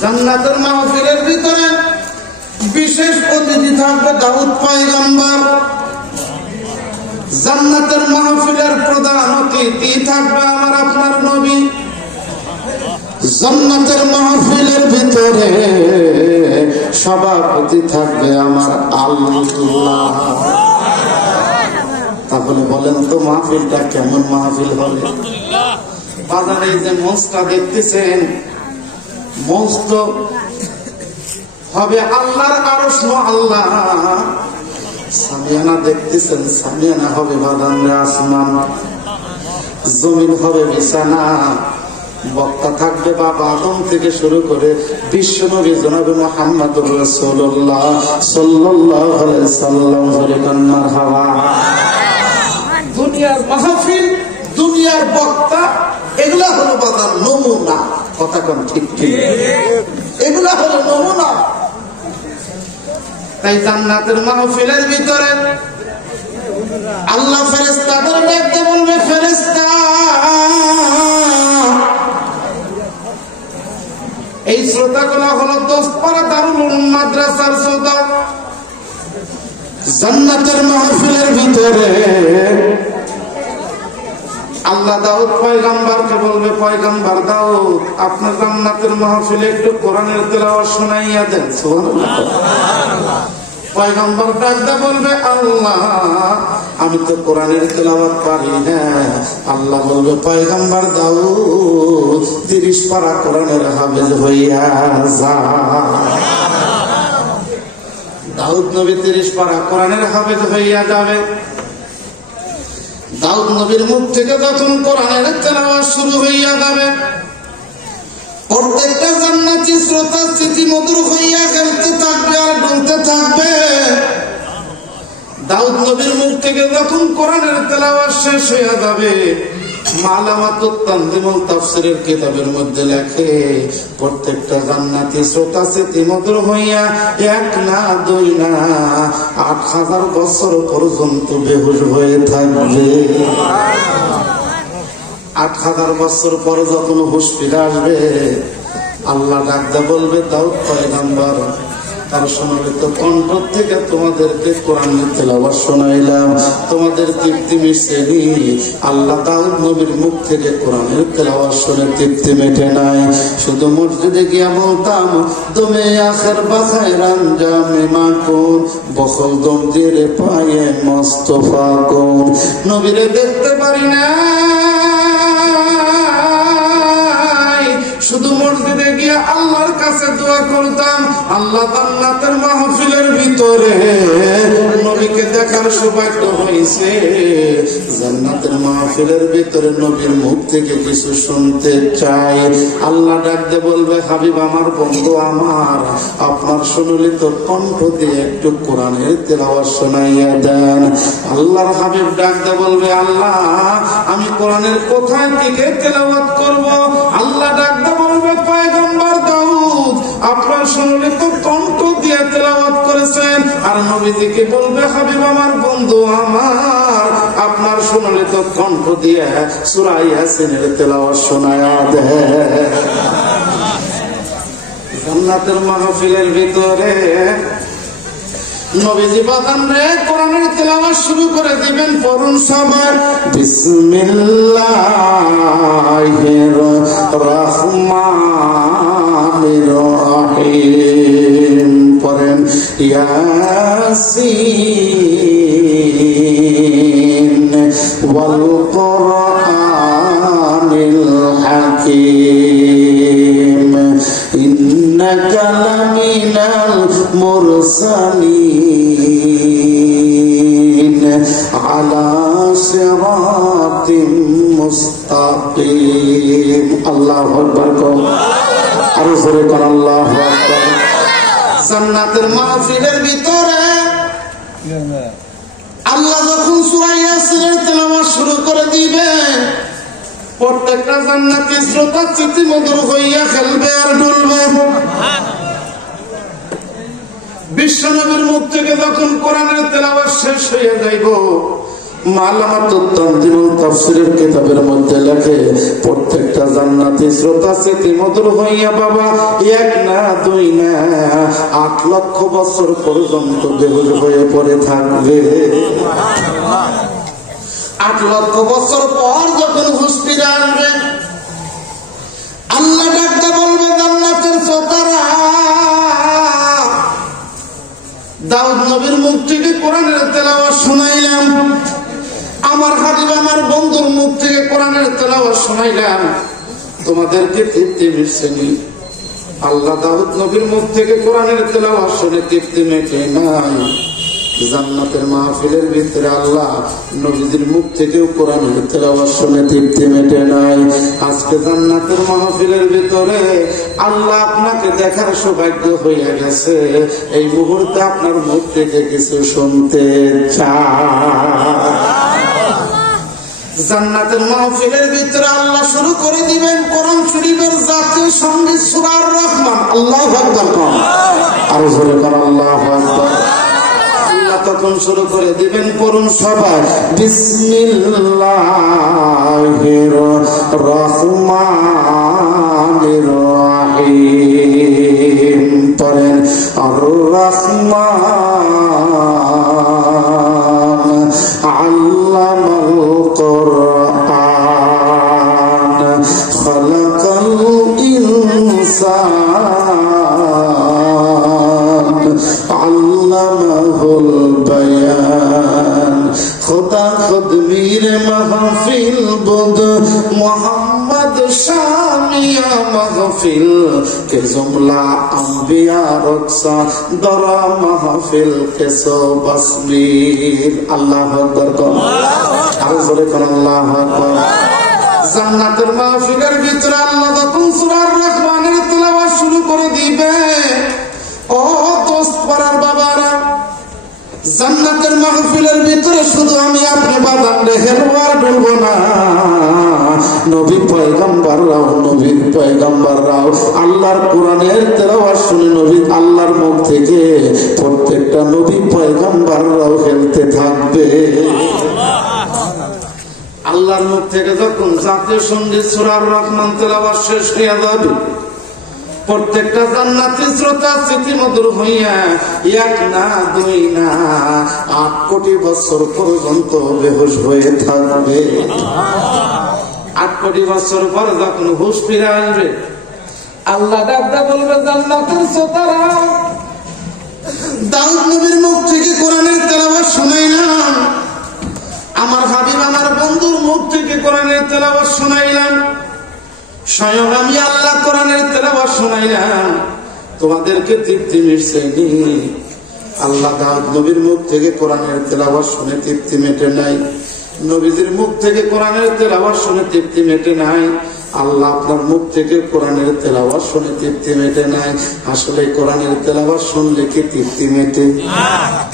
জান্নাতের মাহফিলের ভিতরে বিশেষ অতিথি থাকবে দাউদ পয়গম্বর। জান্নাতের মাহফিলের প্রধান অতিথি থাকবে আমার আপনার নবী। জান্নাতের মাহফিলের ভিতরে সভাপতি থাকবে আমার আল্লাহ। তাহলে বলেন তো মাহফিলটা কেমন মাহফিল হবে? বাজারে যে মঞ্চটা দেখতেছেন, মঞ্চ হবে আল্লাহর আরশ আল্লাহ। সামিয়ানা দেখতেছেন, সামিয়ানা হবে বাদানে আসমান, জমিন হবে বিছানা। বক্তা থাকবে বাবা আদম থেকে শুরু করে বিশ্বনবী জনাবে মুহাম্মদুর রাসূলুল্লাহ সাল্লাল্লাহু আলাইহি সাল্লাম। মারহাবা। দুনিয়ার মাহফিল, দুনিয়ার বক্তা, এগুলা হলো বাজার নমুনা। কথা কোন ঠিক ঠিক? এগুলা হলো নমুনা। তাই জান্নাতের মাহফিলের ভিতরে আল্লাহ ফেরেশতাদের ডাকতে বলবে, ফেরেশতা এই শ্রোতাগুলো হলো 10 পারা দারুল উলুম মাদ্রাসার শ্রোতা। জান্নাতের মাহফিলের ভিতরে আল্লাহ দাউদ পয়গম্বরকে বলবে, পয়গম্বর দাউদ আপনার জান্নাতের মাহফিলে একটু কোরআনের তেলাওয়াত শোনাইয়া দেন। সুবহানাল্লাহ। পয়গম্বর ডাকতে বলবে, আল্লাহ আমি তো কোরআনের তেলাওয়াত পারি না। আল্লাহ বলবে, পয়গম্বর দাউদ 30 পারা কোরআনের হাফেজ হইয়া যা। দাউদ নবী 30 পারা কোরআনের হাফেজ হইয়া যাবে। দাউদ নবীর মুখ থেকে যখন কোরআনের তেলাওয়াত শুরু হইয়া যাবে, প্রত্যেকটা জান্নাতি শ্রোতা স্মৃতিমধুর হইয়া খেলতে থাকবে আর বলতে থাকবে। দাউদ নবীর মুখ থেকে যখন কোরআনের তেলাওয়াত শেষ হইয়া যাবে, মালামাতুত তানজিমুল তাফসীরের কিতাবের মধ্যে লেখে প্রত্যেকটা জান্নাতি শ্রোতা স্মৃতিমধুর হইয়া 1 না 2 না 8000 বছর পর্যন্ত বেহুশ হয়ে থাকবে। 8000 বছর পর যখন হুঁশ ফিরে আসবে, আল্লাহ ডাকতে বলবে, দাউদ পয়গম্বর তার সমবেত কণ্ঠ থেকে তোমাদেরকে কোরআনের তেলাওয়াত শোনাইলাম, তোমাদের তৃপ্তি মিটেনি। আল্লাহ দাউদ নবীর মুখ থেকে কোরআনের তেলাওয়াত শুনে তৃপ্তি মেটে নাই। শুধু মসজিদে গিয়া বলতাম, দমে আখের বাসায় রামজামে মাকুন বখল দম দিয়ে পায়ে মোস্তফা কোন। নবীরে দেখতে পারি না, শুধু মসজিদে গিয়ে আল্লাহর কাছে দোয়া করতাম। আল্লাহ জান্নাতের মাহফিলের ভিতরে নবীকে দেখার সৌভাগ্য হয়েছে। জান্নাতের মাহফিলের ভিতরে নবীর মুখ থেকে কিছু শুনতে চাই। আল্লাহ ডাকতে বলবে, হাবিব আমার, বন্ধু আমার, আপনার সুললিত কণ্ঠ দিয়ে একটু কোরআনের তেলাওয়াত শোনাইয়া দেন। আল্লাহর হাবিব ডাকতে বলবে, আল্লাহ আমি কোরআনের কোথায় থেকে তেলাওয়াত করব? আল্লাহ ডাকতে বলবে, পয়গম্বর দাউদ আপনার সুললিত কণ্ঠ দিয়ে তেলাওয়াত করেছেন। আর নবীজিকে বলবে, হাবিব আমার, বন্ধু আমার, আপনার সুললিত কণ্ঠ দিয়ে সূরা ইয়াসিনের তেলাওয়াত শোনায়া দেন। জান্নাতের মাহফিলের ভিতরে নবীজি বাদান রে কোরআনের তেলাওয়াত শুরু করে দিবেন। পড়ুন সবাই, বিসমিল্লাহির রহমানির রহিম। পড়েন, ইয়াসিন ওয়াল কুরআনিল হাকীম ইন্নাকা লামিনাল মুরসালিন আলা সিরাতিম মুস্তাকিম। আল্লাহু আকবার। আরো জোরে কোন আল্লাহু আকবার। জান্নাতের মাহফিলের ভিতরে আল্লাহ যখন সূরা ইয়াসিনের তেলাওয়াত শুরু করে দিবেন, প্রত্যেকটা জান্নাতি শ্রোতা স্মৃতিমধুর হইয়া খেলবে আর ডুলবে। বিশ্বনবীর মুখ থেকে যখন কোরআনের তেলাওয়াত শেষ হইয়া যাইব, মালামাতুত তানজিমুল তাফসীরের কিতাবের মধ্যে লেখে প্রত্যেকটা জান্নাতি শ্রোতা স্মৃতিমধুর হইয়া বাবা 1 না 2 না 8 লক্ষ বছর পর্যন্ত বেহুশ হয়ে পড়ে থাকবে। 8 লক্ষ বছর পর যখন হুঁশ ফিরে আসবে, আল্লাহ ডাকতে বলবে জান্নাতের শ্রোতারা, দাউদ নবীর মুখ থেকে কোরআনের তেলাওয়াত শুনাইলাম, আমার হাবিব আমার বন্ধুর মুখ থেকে কোরআনের তেলাওয়াত শুনাইলাম, তোমাদেরকে তৃপ্তি মিটছেনি? আল্লাহ দাউদ নবীর মুখ থেকে কোরআনের তেলাওয়াত শুনে তৃপ্তি মেটে নাই। জান্নাতের মাহফিলের ভিতরে আল্লাহ নবীদের মুখ থেকেও কোরআনের তেলাওয়াত শুনে তৃপ্তি মেটে নাই। আজকে জান্নাতের মাহফিলের ভিতরে আল্লাহ আপনাকে দেখার সৌভাগ্য হয়ে গেছে, এই মুহূর্তে আপনার মুখ থেকে কিছু শুনতে চায়। জান্নাতের মাহফিলের ভিতরে আল্লাহ শুরু করে দিবেন কোরআন শরীফের জাতীয় সঙ্গীত সূরা আর রহমান। আল্লাহু আকবার, আরো জোরে বল আল্লাহু আকবার। তখন শুরু করে দিবেন, পড়ুন সবাই, বিসমিল্লাহির রহমানির রহিম। পড়েন আর রহমান আল্লামাল কুরআন খালাকাল ইনসান আল্লামাহুল বায়ান। खुदा खुद मीर महफिल बुद मोहम्मद शामिया महफिल के जुमला अंबिया रक्सा दरा महफिल के सो बसमीर। अल्लाह अकबर कौन, आरो जोरे कौन अल्लाह अकबर। জান্নাতের মাহফিলের ভিতরে আল্লাহ যখন সূরা আর রহমানের তেলাওয়াত শুরু করে দিবে, ও দোস্ত পাড়ার বাবারা, জান্নাতের মাহফিলের ভিতরে শুধু আমি আপনি বাদাম রেখে আর বলবো না, নবী পয়গম্বররাও, নবীর পয়গম্বররাও আল্লাহর কোরআনের তেলাওয়াত শুনে নবী আল্লাহর মুখ থেকে প্রত্যেকটা নবী পয়গম্বররাও খেলতে থাকবে। আল্লাহর মুখ থেকে যখন জাতীয় সঙ্গীত সূরা আর রহমান তেলাওয়াত শেষ হয়ে যাবে, প্রত্যেকটা জান্নাতি শ্রোতা স্মৃতিমধুর হইয়া 1 না 2 না 8 কোটি বছর পর্যন্ত বেহুশ হয়ে থাকবে। 8 কোটি বছর পর যখন হুঁশ ফিরে আসবে, আল্লাহ ডাকতে বলবে জান্নাতের শ্রোতারা, দাউদ নবীর মুখ থেকে কোরআনের তেলাওয়াত শুনাইলাম, আমার হাবিব আমার বন্ধুর মুখ থেকে কোরআনের তেলাওয়াত শুনাইলাম, স্বয়ং আমি আল্লাহ কোরআনের তেলাওয়াত শুনাইলাম, তোমাদেরকে তৃপ্তি মিটছেনি? আল্লাহ দাউদ নবীর মুখ থেকে কোরআনের তেলাওয়াত শুনে তৃপ্তি মেটে নাই, নবীজির মুখ থেকে কোরআনের তেলাওয়াত শুনে তৃপ্তি মেটে নাই, আল্লাহ আপনার মুখ থেকে কোরআনের তেলাওয়াত শুনে তৃপ্তি মেটে নাই। আসলে কোরআনের তেলাওয়াত শুনলে কি তৃপ্তি মেটে?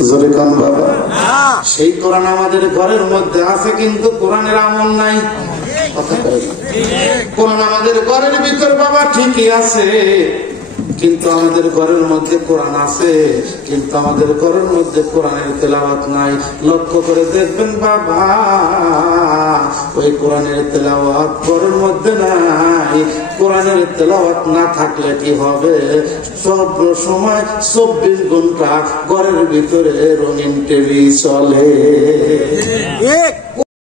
জোরে কান বাবা। সেই কোরআন আমাদের ঘরের মধ্যে আছে, কিন্তু কোরআনের আমল নাই। কোরআন আমাদের ঘরের ভিতর বাবা ঠিকই আছে, কিন্তু আমাদের ঘরের মধ্যে কোরআন আছে, কিন্তু আমাদের ঘরের মধ্যে কোরআনের তেলাওয়াত নাই। লক্ষ্য করে দেখবেন বাবা, ওই কোরআনের তেলাওয়াত ঘরের মধ্যে নাই। কোরআনের তেলাওয়াত না থাকলে কি হবে? সব সময় 24 ঘন্টা ঘরের ভিতরে রঙিন টিভি চলে।